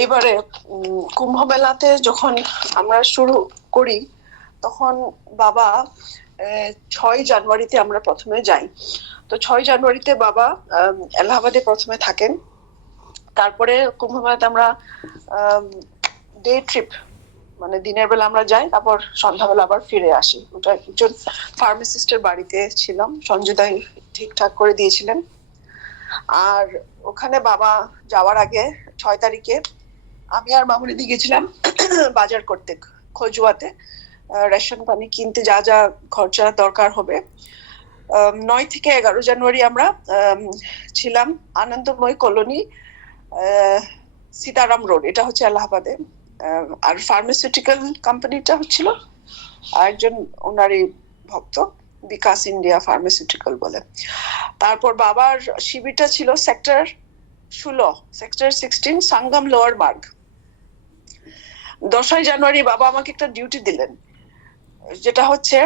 এইবারে কুম্ভ মেলাতে যখন আমরা শুরু করি তখন বাবা 6 জানুয়ারিতে আমরা প্রথমে যাই। তো 6 জানুয়ারিতে বাবা এলাহাবাদে প্রথমে থাকেন, তারপরে কুম্ভ মেলাতে আমরা ডে ট্রিপ, মানে দিনের বেলা আমরা যাই, তারপর সন্ধ্যাবেলা আবার ফিরে আসি। ওটা একজন ফার্মাসিস্টের বাড়িতে ছিলাম, সঞ্জয়দাই ঠিকঠাক করে দিয়েছিলেন। আর ওখানে বাবা যাওয়ার আগে 6 তারিখে আমি আর মামুনিদি গেছিলাম বাজার করতে খজুয়াতে, রেশন পানি কিনতে, যা যা খরচা দরকার হবে। 9 থেকে 11 জানুয়ারি আমরা ছিলাম আনন্দময় কলোনি, সীতারাম রোড, এটা হচ্ছে এলাহাবাদে। আর ফার্মাসিউটিক্যাল কোম্পানিটা হচ্ছিল একজন ওনারই ভক্ত, বিকাশ ইন্ডিয়া ফার্মাসিউটিক্যাল বলে। তারপর বাবার শিবিরটা ছিল সেক্টর 16 সাঙ্গাম লোয়ার মার্গ। 10 জানুয়ারি বাবা আমাকে একটা ডিউটি দিলেন, যেটা হচ্ছে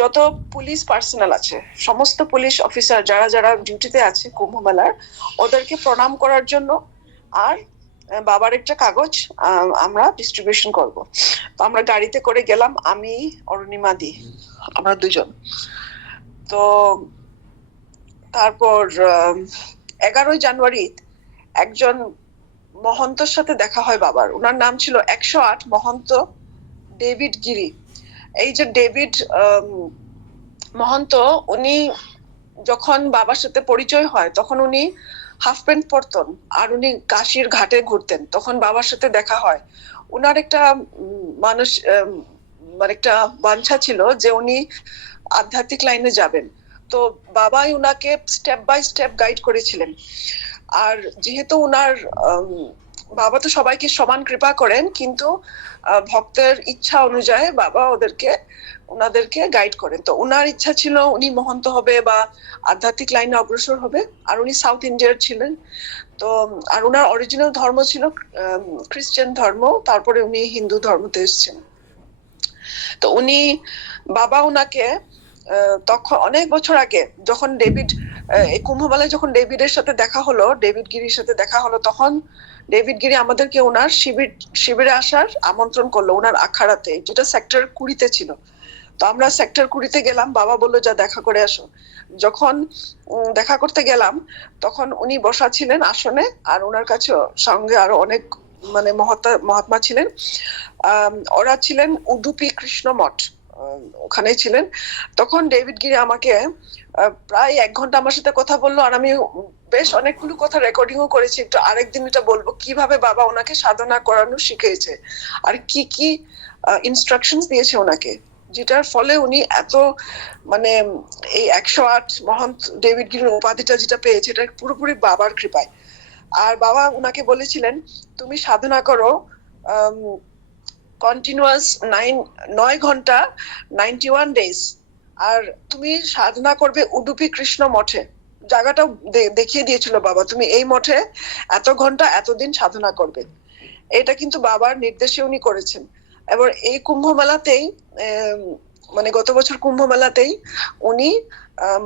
যত পুলিশ পার্সোনাল আছে, সমস্ত পুলিশ অফিসার যারা যারা ডিউটিতে আছে কুম্ভ মেলার, ওদেরকে প্রণাম করার জন্য আর বাবার একটা কাগজ আমরা ডিস্ট্রিবিউশন করব। তো আমরা গাড়িতে করে গেলাম, আমি অরুণিমা দি, আমরা দুজন। তো তারপর 11 জানুয়ারি একজন মহন্তর সাথে দেখা হয় বাবার, ওনার নাম ছিল 108 মহন্ত ডেভিড গিরি। এই যে ডেভিড মহন্ত, উনি যখন বাবার সাথে পরিচয় হয় তখন উনি হাফ প্যান্ট পরতেন আর উনি কাশির ঘাটে ঘুরতেন, তখন বাবার সাথে দেখা হয়। উনার একটা মানুষ মানে একটা বাঞ্ছা ছিল যে উনি আধ্যাত্মিক লাইনে যাবেন, তো বাবাই উনাকে স্টেপ বাই স্টেপ গাইড করেছিলেন। আর যেহেতু উনার বাবা তো সবাইকে সমান কৃপা করেন, কিন্তু ভক্তের ইচ্ছা অনুযায়ী বাবা ওনাদেরকে গাইড করেন। তো উনার ইচ্ছা ছিল উনি মহন্ত হবে বা আধ্যাত্মিক লাইনে অগ্রসর হবে, আর উনি সাউথ ইন্ডিয়ার ছিলেন। তো আর উনার অরিজিনাল ধর্ম ছিল খ্রিস্টান ধর্ম, তারপরে উনি হিন্দু ধর্মতে এসেছেন। তো বাবা উনাকে তখন অনেক বছর আগে যখন ডেভিড এই কুম্ভমেলায় যখন ডেভিডের সাথে দেখা হলো, ডেভিড গিরির সাথে দেখা হলো, তখন ডেভিড গিরি আমাদেরকে ওনার শিবিরে আসার আমন্ত্রণ করলো, ওনার আখাড়াতে, যেটা সেক্টর 20-তে ছিল। তো আমরা সেক্টর 20-তে গেলাম, বাবা বললো যা দেখা করে আসো। যখন দেখা করতে গেলাম তখন উনি বসা ছিলেন আসনে, আর ওনার কাছে সঙ্গে আরো অনেক মানে মহাত্মা ছিলেন। ওরা ছিলেন উডুপি কৃষ্ণ মঠ, ওখানে ছিলেন। তখন ডেভিড গিরি আমাকে প্রায় 1 ঘন্টা আমার সাথে কথা বললো, আর আমি বেশ অনেকগুলো কথা রেকর্ডিংও করেছি। একটু আরেকদিন এটা বলবো কিভাবে বাবা ওনাকে সাধনা করানো শিখিয়েছে আর কি কি ইনস্ট্রাকশনস দিয়েছে ওনাকে, যেটার ফলে উনি এত মানে এই 108 মহন্ত ডেভিড গিরির উপাধিটা যেটা পেয়েছে, এটা পুরোপুরি বাবার কৃপায়। আর বাবা উনাকে বলেছিলেন তুমি সাধনা করো কন্টিনিউয়াস 9 ঘন্টা 91 ডেজ, আর তুমি সাধনা করবে উডুপি কৃষ্ণ মঠে। জায়গাটাও দেখিয়ে দিয়েছিল বাবা, তুমি এই মঠে এত ঘন্টা এতদিন সাধনা করবে। এটা কিন্তু বাবার নির্দেশে উনি করেছেন। এবার এই কুম্ভ মেলাতেই মানে গত বছর কুম্ভ মেলাতেই উনি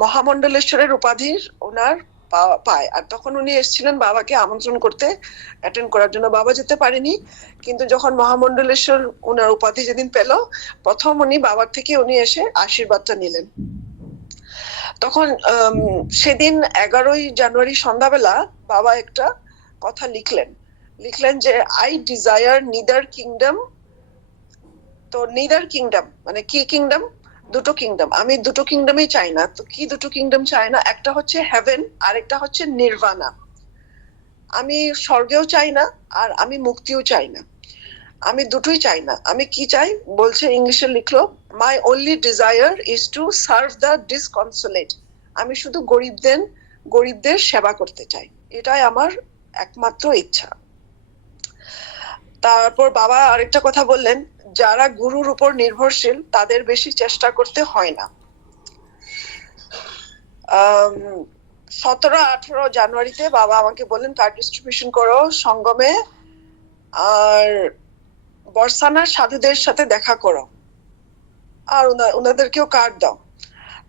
মহামন্ডলেশ্বরের উপাধির ওনার পায়। আর তখন উনি এসেছিলেন বাবাকে আমন্ত্রণ করতে, অ্যাটেন্ড করার জন্য। বাবা যেতে পারেনি, কিন্তু যখন মহামন্ডলেশ্বর ওনার উপাধি যেদিন পেল, প্রথম উনি বাবার থেকে উনি এসে আশীর্বাদটা নিলেন। তখন সেদিন 11 জানুয়ারি সন্ধ্যাবেলা বাবা একটা কথা লিখলেন যে আই ডিজায়ার নিদার কিংডম। তো নিদার কিংডম মানে কি কিংডম? দুটো কিংডম, আমি দুটো কিংডমই চাই না। তো কি দুটো কিংডম চাই না? একটা হচ্ছে হেভেন আর একটা হচ্ছে নির্বাণা। আমি স্বর্গেও চাই না আর আমি মুক্তিও চাই না, আমি দুটোই চাই না। আমি কি চাই বলছে, ইংলিশে লিখলো, my only desire is to serve the disconsolate. আমি শুধু গরিবদের সেবা করতে চাই, এটাই আমার একমাত্র ইচ্ছা। তারপর বাবা আরেকটা কথা বললেন, যারা গুরুর উপর নির্ভরশীল তাদের বেশি চেষ্টা করতে হয় না। 17-18 জানুয়ারিতে বাবা আমাকে বললেন কার্ড ডিস্ট্রিবিউশন করো সঙ্গমে, আর বর্ষানার সাধুদের সাথে দেখা করো, আর ওনাদেরকেও কার্ড দাও।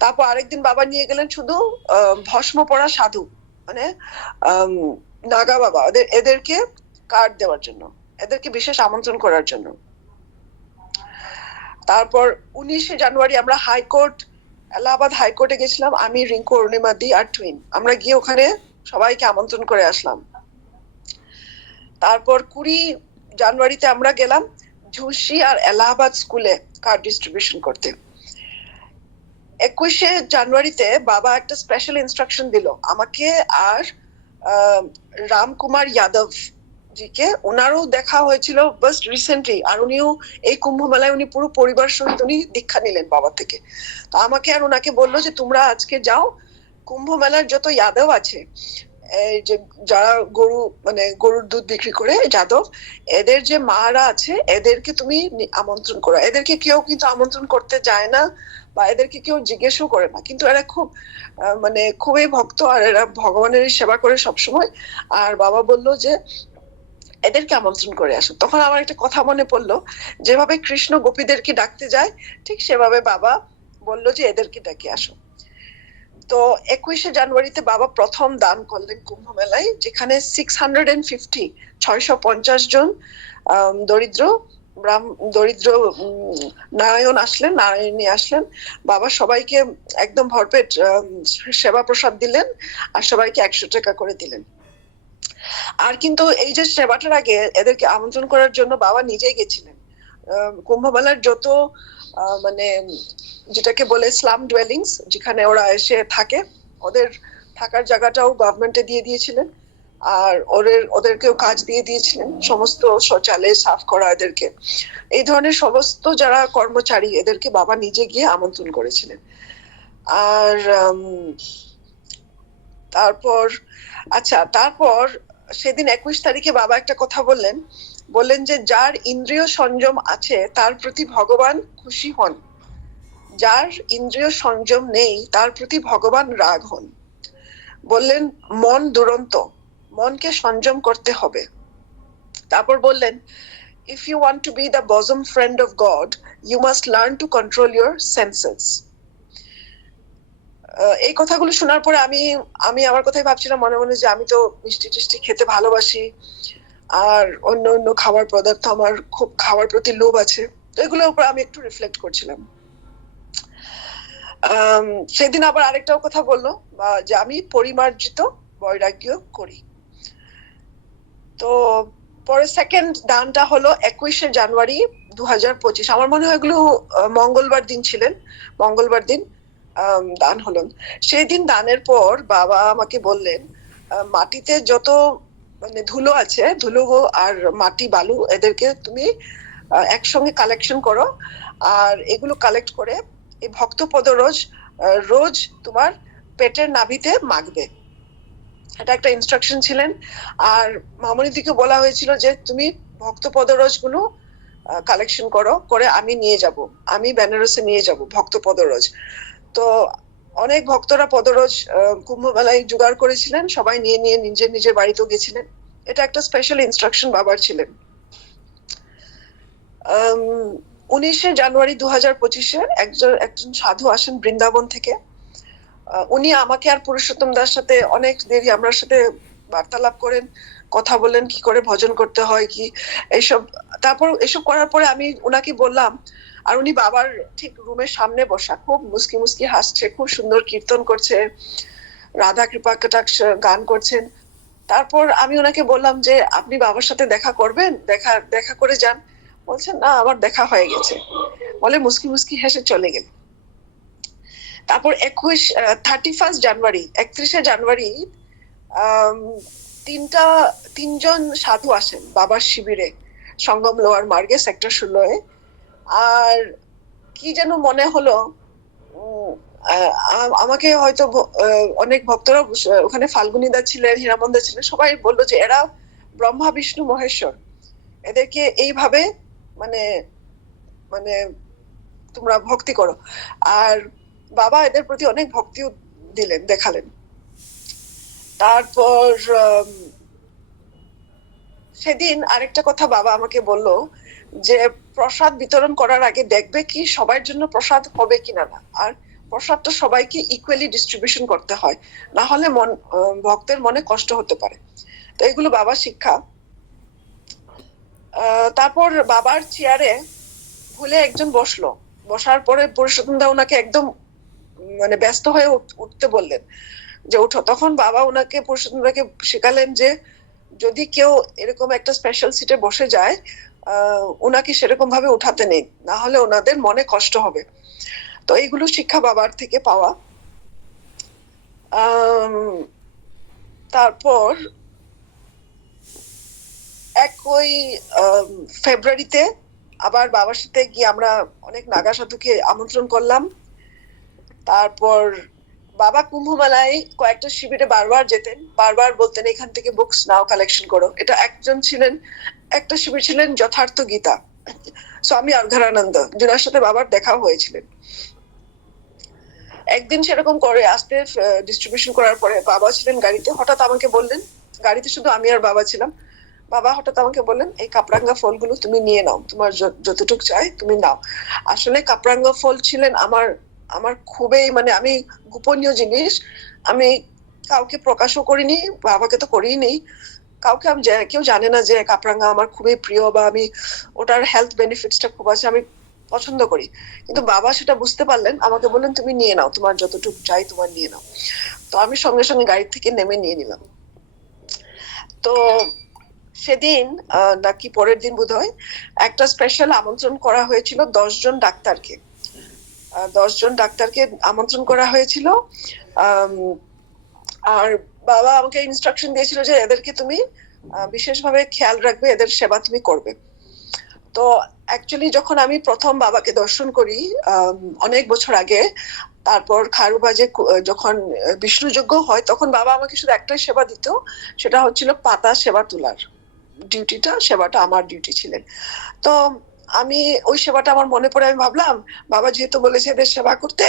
তারপর আরেকদিন বাবা নিয়ে গেলেন শুধু ভস্ম পড়া সাধু, মানে নাগা বাবা, এদেরকে কার্ড দেওয়ার জন্য, এদেরকে বিশেষ আমন্ত্রণ করার জন্য। তারপর 19শে জানুয়ারি আমরা হাইকোর্ট, এলাহাবাদ হাইকোর্টে গেছিলাম, আমি, রিঙ্কু, অরুণিমাদি আর টুইন। আমরা গিয়ে ওখানে সবাইকে আমন্ত্রণ করে আসলাম। তারপর 20 জানুয়ারিতে আমরা গেলাম ঝুঁসি আর এলাহাবাদ স্কুলে কার্ড ডিস্ট্রিবিউশন করতে। 21শে জানুয়ারিতে বাবা একটা স্পেশাল ইনস্ট্রাকশন দিল আমাকে আর রামকুমার যাদব জিকে। ওনারও দেখা হয়েছিল বাস রিসেন্টলি, আর উনিও এই কুম্ভ মেলায় উনি পুরো পরিবার সহিত উনি দীক্ষা নিলেন বাবা থেকে। তো আমাকে আর ওনাকে বললো যে তোমরা আজকে যাও, কুম্ভ মেলার যত যাদব আছে, এই যে যারা গরু মানে গরুর দুধ বিক্রি করে যাদব, এদের যে মারা আছে এদেরকে তুমি আমন্ত্রণ করো। এদেরকে কেউ কিন্তু আমন্ত্রণ করতে যায় না বা এদেরকে কেউ জিজ্ঞেসও করে না, কিন্তু এরা খুব মানে খুবই ভক্ত আর এরা ভগবানের সেবা করে সবসময়। আর বাবা বললো যে এদেরকে আমন্ত্রণ করে আসো। তখন আমার একটা কথা মনে পড়লো, যেভাবে কৃষ্ণ গোপীদেরকে ডাকতে যায় ঠিক সেভাবে বাবা বললো যে এদেরকে ডাকে আসো। তো 21শে জানুয়ারিতে বাবা প্রথম দান করলেন কুম্ভ মেলায়, যেখানে 650 জন দরিদ্র নারায়ণ আসলেন, নারায়ণী আসলেন। বাবা সবাইকে একদম ভরপেট সেবা প্রসাদ দিলেন আর সবাইকে 100 টাকা করে দিলেন। আর কিন্তু এই যে সেবাটার আগে এদেরকে আমন্ত্রণ করার জন্য বাবা নিজেই গেছিলেন। কুম্ভ মেলার যত মানে যেটাকে বলে স্লাম ডুয়েলিংস, যেখানে ওরা এসে থাকে, ওদের থাকার জায়গাটাও গভর্নমেন্টে দিয়ে দিয়েছিলেন আর ওদেরকেও কাজ দিয়ে দিয়েছিলেন, সমস্ত শৌচালয় সাফ করা এদেরকে, এই ধরনের সমস্ত যারা কর্মচারী এদেরকে বাবা নিজে গিয়ে আমন্ত্রণ করেছিলেন। আর তারপর সেদিন 21 তারিখে বাবা একটা কথা বললেন যে যার ইন্দ্রিয় সংযম আছে তার প্রতি ভগবান খুশি হন, যার ইন্দ্রিয় সংযম নেই তার প্রতি ভগবান রাগ হন। বললেন মন দুরন্ত, মনকে সংযম করতে হবে। তারপর বললেন if you want to be the bosom friend of God you must learn to control your senses। এই কথাগুলো শোনার পরে আমি আমার কথাই ভাবছিলাম মনে মনে যে আমি তো মিষ্টি টিষ্টি খেতে ভালোবাসি আর অন্য অন্য খাবার পদার্থ আমার খুব খাওয়ার প্রতি লোভ আছে, তো এগুলোর উপর আমি একটু রিফ্লেক্ট করছিলাম। সেদিন আবার আরেকটাও কথা বললো যে আমি পরিমার্জিত বৈরাগ্য করি। তো পরে সেকেন্ড দানটা হলো 21শে জানুয়ারি 2025। আমার মনে হয় এগুলো মঙ্গলবার দিন দান হলো। সেই দিন দানের পর বাবা আমাকে বললেন মাটিতে যত মানে ধুলো আছে, ধুলো আর মাটি বালু এদেরকে তুমি একসঙ্গে কালেকশন করো আর এগুলো কালেক্ট করে এই ভক্তপদ রোজ তোমার পেটের নাভিতে মাখবে। এটা একটা ইনস্ট্রাকশন ছিলেন। আর মামনিদিকে বলা হয়েছিল যে তুমি ভক্তপদ রোজ গুলো কালেকশন করে আমি বেনারসে নিয়ে যাব ভক্তপদ রোজ। তো অনেক ভক্তরা পদরোজ কুম্ভ মেলায় জোগাড় করেছিলেন, সবাই নিয়ে নিজের বাড়িতেও গেছিলেন। এটা একটা স্পেশাল ইনস্ট্রাকশন বাবার ছিলেন। 19শে জানুয়ারি 2025-এ একজন সাধু আসেন বৃন্দাবন থেকে। উনি আমাকে আর পুরুষোত্তম দার সাথে অনেক দেরি আমার সাথে বার্তালাপ করেন, কথা বলেন কি করে ভজন করতে হয় কি এইসব। তারপর এসব করার পরে আমি উনাকে বললাম, আর উনি বাবার ঠিক রুমের সামনে বসা, খুব মুস্কি হাসছে, খুব সুন্দর কীর্তন করছে, রাধা কৃপা কটাক্ষ গান করছেন। তারপর আমি ওনাকে বললাম যে আপনি বাবার সাথে দেখা করবেন, দেখা করে যান। বলছেন না আমার দেখা হয়ে গেছে, বলে মুস্কি হেসে চলে গেল। তারপর 31শে জানুয়ারি তিনজন সাধু আসেন বাবার শিবিরে, সঙ্গম লোয়ার মার্গে সেক্টর 16-এ। আর কি যেন মনে হলো আমাকে হয়তো অনেক ভক্তরা ওখানে ফাল্গুনিদা ছিলেন, হীরামন্দা ছিলেন, সবাই বললো যে এরা ব্রহ্মা বিষ্ণু মহেশ্বর, এদেরকে এইভাবে মানে মানে তোমরা ভক্তি করো। আর বাবা এদের প্রতি অনেক ভক্তিও দেখালেন। তারপর সেদিন আরেকটা কথা বাবা আমাকে বললো যে প্রসাদ বিতরণ করার আগে দেখবে কি সবার জন্য প্রসাদ হবে কিনা না, আর প্রসাদটা সবাইকে ইকুয়ালি ডিস্ট্রিবিউশন করতে হয়, না হলে ভক্তের মনে কষ্ট হতে পারে। তো এগুলো বাবা শিক্ষা। তারপর বাবার চেয়ারে ভুলে একজন বসলো, বসার পরে পুরুষোত্তম দা ওনাকে একদম মানে ব্যস্ত হয়ে উঠতে বললেন যে উঠো। তখন বাবা ওনাকে, পুরুষোত্তম দাকে শেখালেন যে যদি কেউ এরকম একটা স্পেশাল সিটে বসে যায় ওনাকে সেরকম ভাবে উঠাতে নেই, না হলে ওনাদের মনে কষ্ট হবে। তো এইগুলো শিক্ষা বাবার থেকে পাওয়া। তারপর একই ফেব্রুয়ারিতে আবার বাবার সাথে গিয়ে আমরা অনেক নাগা সাধুকে আমন্ত্রণ করলাম। তারপর বাবা কুম্ভ মেলায় কয়েকটা শিবিরে বারবার যেতেন, বারবার বলতেন এখান থেকে বুকস নাও, কালেকশন করো। এটা একজন ছিলেন, একটা শিবির ছিলেন যথার্থ গীতা, স্বামী অর্ঘরানন্দ, যার সাথে বাবার দেখা হয়েছিলেন। একদিন সেরকম করে আসতে ডিস্ট্রিবিউশন করার পরে বাবা ছিলেন গাড়িতে, হঠাৎ আমাকে বললেন, গাড়িতে শুধু আমি আর বাবা ছিলাম, বাবা হঠাৎ আমাকে বললেন এই কাপড়াঙ্গা ফলগুলো তুমি নিয়ে নাও, তোমার যতটুকু চাই তুমি নাও। আসলে কাপড়াঙ্গা ফল ছিলেন আমার আমার খুবই মানে আমি গোপনীয় জিনিস, আমি কাউকে প্রকাশও করিনি, বাবাকে তো করিই নেই, কাউকে আমি কেউ জানে না যে কাপড়াঙ্গা আমার খুবই প্রিয় বা আমি ওটার হেলথ বেনিফিটসটা খুব আছে, আমি পছন্দ করি। কিন্তু বাবা সেটা বুঝতে পারলেন, আমাকে বললেন তুমি নিয়ে নাও, তোমার যতটুকু চাই তোমার নিয়ে নাও। তো আমি সঙ্গে সঙ্গে গাড়ি থেকে নেমে নিয়ে নিলাম। তো সেদিন নাকি পরের দিন বোধহয় একটা স্পেশাল আমন্ত্রণ করা হয়েছিল 10 জন ডাক্তারকে, 10 জন ডাক্তারকে আমন্ত্রণ করা হয়েছিল। আর বাবা আমাকে ইনস্ট্রাকশন দিয়েছিল যে এদেরকে তুমি বিশেষভাবে খেয়াল রাখবে, এদের সেবা তুমি করবে। তো অ্যাকচুয়ালি যখন আমি প্রথম বাবাকে দর্শন করি অনেক বছর আগে, তারপর খারুবাজে যখন বিষ্ণু যজ্ঞ হয়, তখন বাবা আমাকে শুধু একটাই সেবা দিত, সেটা হচ্ছিল পাতা সেবা তোলার ডিউটিটা, সেবাটা আমার ডিউটি ছিলেন। তো আমি ওই সেবাটা আমার মনে পড়ে, আমি ভাবলাম বাবা যেহেতু বলেছে এদের সেবা করতে,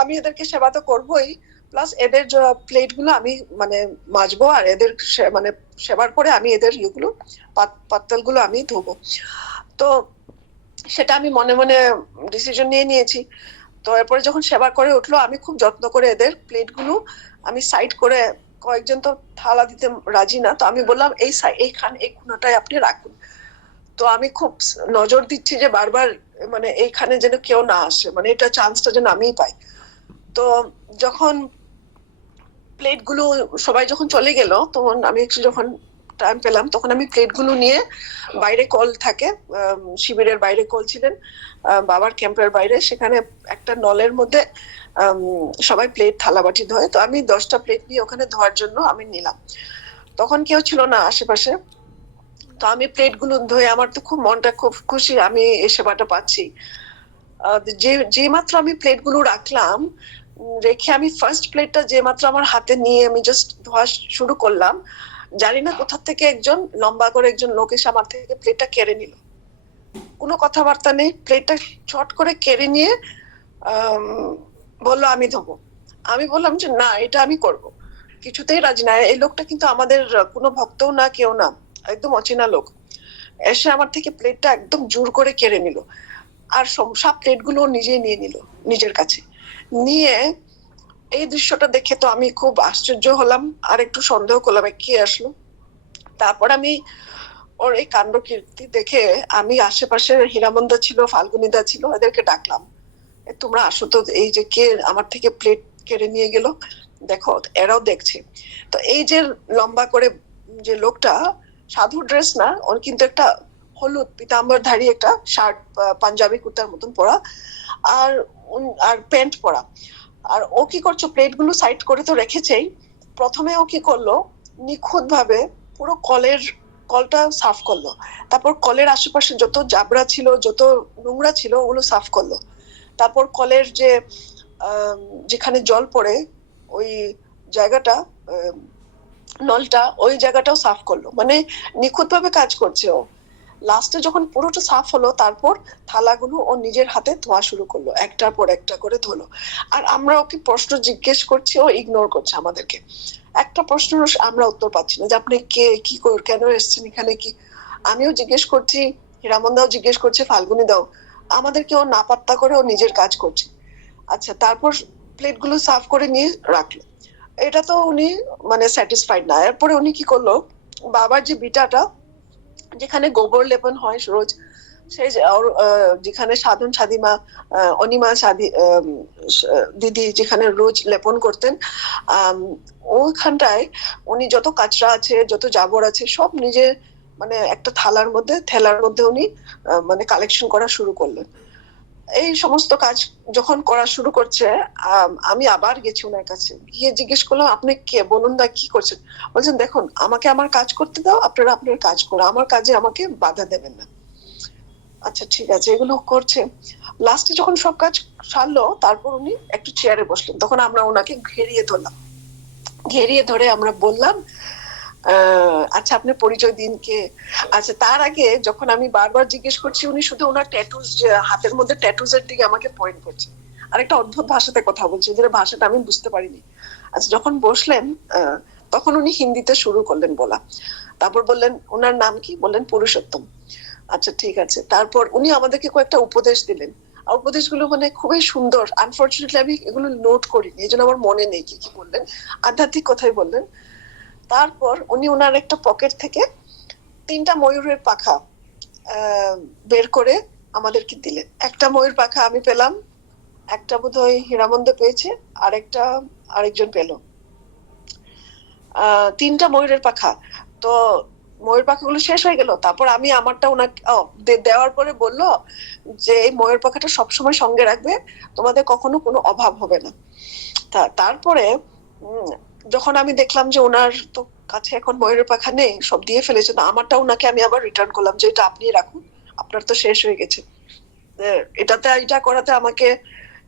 আমি এদেরকে সেবা তো করবোই, প্লাস এদের প্লেট গুলো আমি মানে মাজবো, আর এদের মানে সেবার পরে আমি এদের ইয়েগুলো পাত্তাল গুলো আমি ধোবো। তো সেটা আমি মনে মনে ডিসিশন নিয়ে নিয়েছি। তো এরপরে যখন সেবা করে উঠলো, আমি খুব যত্ন করে এদের প্লেট গুলো আমি সাইড করে, কয়েকজন তো থালা দিতে রাজি না, তো আমি বললাম এইখান এই কোনাটায় আপনি রাখুন। তো আমি খুব নজর দিচ্ছি যে বারবার মানে এইখানে যেন কেউ না আসে, মানে এটা চান্সটা যেন আমিই পাই। তো যখন প্লেট গুলো সবাই যখন চলে গেল, তখন আমি একটু যখন টাইম পেলাম, তখন আমি প্লেট গুলো নিয়ে, বাইরে কল থাকে, শিবিরের বাইরে কল ছিলেন বাবার ক্যাম্পের বাইরে, সেখানে একটা নলের মধ্যে সবাই প্লেট থালা বাটি ধোয়, তো আমি 10টা প্লেট নিয়ে ওখানে ধোয়ার জন্য আমি নিলাম। তখন কেউ ছিল না আশেপাশে, তো আমি প্লেট গুলো ধুয়ে, আমার তো খুব মনটা খুব খুশি, আমি এই সেবাটা পাচ্ছি। যে মাত্র আমি প্লেট গুলো রাখলাম, রেখে আমি ফার্স্ট প্লেটটা যে মাত্র আমার হাতে নিয়ে আমি জাস্ট ধোয়া শুরু করলাম, জানি না কোথা থেকে একজন লম্বা করে একজন লোক এসে আমার থেকে প্লেটটা কেড়ে নিল। কোনো কথাবার্তা নেই, প্লেটটা চট করে কেড়ে নিয়ে বললো আমি ধোবো। আমি বললাম যে না, এটা আমি করব। কিছুতেই রাজি না। এই লোকটা কিন্তু আমাদের কোনো ভক্তও না, কেউ না, একদম অচেনা লোক, এসে আমার থেকে প্লেটটা একদম জোর করে কেড়ে নিল, আর সব প্লেট গুলো নিজেই নিয়ে নিল নিজের কাছে নিয়ে। এই দৃশ্যটা দেখে তো আমি খুব আশ্চর্য হলাম, আর একটু সন্দেহ করলাম কে আসলো। তারপর আমি ওর এই কাণ্ড কীর্তি দেখে আমি আশেপাশে হীরামন্দা ছিল, ফাল্গুনিদা ছিল, এদেরকে ডাকলাম, তোমরা আসো তো, এই যে কে আমার থেকে প্লেট কেড়ে নিয়ে গেল, দেখো। এরাও দেখছে। তো এই যে লম্বা করে যে লোকটা, সাধু ড্রেস না, ওর কিন্তু একটা হলুদ পিতাম্বরধারী একটা শার্ট, পাঞ্জাবি কুর্তার মতন পরা, আর আর প্যান্ট পরা। আর ও কি করছো, প্লেট গুলো সাইড করে তো রেখেছেই, প্রথমে ও কি করলো, নিখুঁত ভাবে পুরো কলটা সাফ করলো, তারপর কলের আশেপাশে যত জাবরা ছিল, যত নোংরা ছিল, ওগুলো সাফ করলো। তারপর কলের যে যেখানে জল পড়ে ওই জায়গাটা, নলটা, ওই জায়গাটাও সাফ করলো, মানে নিখুঁত ভাবে কাজ করছে ও। লাস্টে যখন পুরোটা সাফ হলো, তারপর থালাগুলো ও নিজের হাতে ধোয়া শুরু করলো, একটার পর একটা করে ধুলো। আর আমরা ওকে প্রশ্ন জিজ্ঞেস করছি, ও ইগনোর করছে আমাদেরকে, একটা প্রশ্ন আমরা উত্তর পাচ্ছি না, যে আপনি কে, কি কেন এসছেন এখানে, কি। আমিও জিজ্ঞেস করছি, হীরামন্দাও জিজ্ঞেস করছে, ফাল্গুনি দাও, আমাদেরকে ও না পাত্তা করে ও নিজের কাজ করছে। আচ্ছা, তারপর প্লেট গুলো সাফ করে নিয়ে রাখলো। এটা তো উনি মানে স্যাটিসফাইড না। এরপরে উনি কি করলো, বাবার যে বিটাটা, যেখানে গোবর লেপন হয় রোজ, সেই যেখানে সাধন সাধিমা অনিমা সাধি দিদি যেখানে রোজ লেপন করতেন, ওইখানটায় উনি যত কাচরা আছে, যত জাবর আছে, সব নিজে মানে একটা থেলার মধ্যে উনি মানে কালেকশন করা শুরু করলেন। এই সমস্ত কাজ যখন করা শুরু করছে, আমি আবার গেছি ওনার কাছে, গিয়ে জিজ্ঞেস করলাম, আপনি কে, বলুন না কি করছেন? বলছেন, দেখুন আমাকে আমার কাজ করতে দাও, আপনারা আপনার কাজ করো, আমার কাজে আমাকে বাধা দেবেন না। আচ্ছা ঠিক আছে, এগুলো করছে। লাস্টে যখন সব কাজ সারলো, তারপর উনি একটু চেয়ারে বসলেন, তখন আমরা ওনাকে ঘেরিয়ে ধরলাম। ঘেরিয়ে ধরে আমরা বললাম, আচ্ছা আপনি পরিচয় দিন কে। আচ্ছা, তার আগে যখন আমি বারবার জিজ্ঞেস করছি, উনি শুধু ওনার ট্যাটুজ, হাতের মধ্যে ট্যাটুজ এর দিকে আমাকে পয়েন্ট করছে, আর একটা অদ্ভুত ভাষাতে কথা বলছে, যেটা ভাষাটা আমি বুঝতে পারিনি। আচ্ছা, যখন বসলেন তখন উনি হিন্দিতে শুরু করলেন বলা। তারপর বললেন ওনার নাম কি, বললেন পুরুষোত্তম। আচ্ছা ঠিক আছে, তারপর উনি আমাদেরকে কয়েকটা উপদেশ দিলেন। আর উপদেশগুলো মানে খুবই সুন্দর। আনফর্চুনেটলি আমি এগুলো নোট করিনি, এই জন্য আমার মনে নেই কি কি বললেন, আধ্যাত্মিক কথাই বললেন। তারপর উনি ওনার একটা পকেট থেকে 3টা ময়ূরের পাখা বের করে আমাদেরকে দিলেন। একটা ময়ূর পাখা আমি পেলাম, একটা বোধহয় হীরামন্দ পেয়েছে, আর একটা আরেকজন পেল। 3টা ময়ূরের পাখা। তো ময়ূর পাখাগুলো শেষ হয়ে গেল, তারপর আমি আমারটা ওনাকে দেওয়ার পরে বললো যে এই ময়ূর পাখাটা সবসময় সঙ্গে রাখবে, তোমাদের কখনো কোনো অভাব হবে না। তারপরে যখন আমি দেখলাম যে ওনার তো কাছে এখন ময়ূরের পাখা নেই, সব দিয়ে ফেলেছে, তো আমারটা ওনাকে আমি আবার রিটার্ন করলাম, যে এটা আপনি রাখুন, আপনার তো শেষ হয়ে গেছে। এটা করাতে আমাকে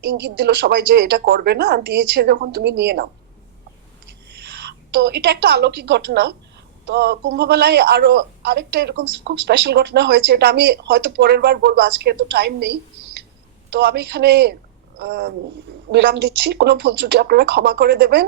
ইঙ্গিত দিল সবাই যে এটা করবে না, দিয়েছে যখন তুমি নিয়ে নাও। তো এটা একটা অলৌকিক ঘটনা। তো কুম্ভ মেলায় আরো আরেকটা এরকম খুব স্পেশাল ঘটনা হয়েছে, এটা আমি হয়তো পরের বার বলবো, আজকে তো টাইম নেই। তো আমি এখানে বিরাম দিচ্ছি, কোনো ভুল ত্রুটি আপনারা ক্ষমা করে দেবেন।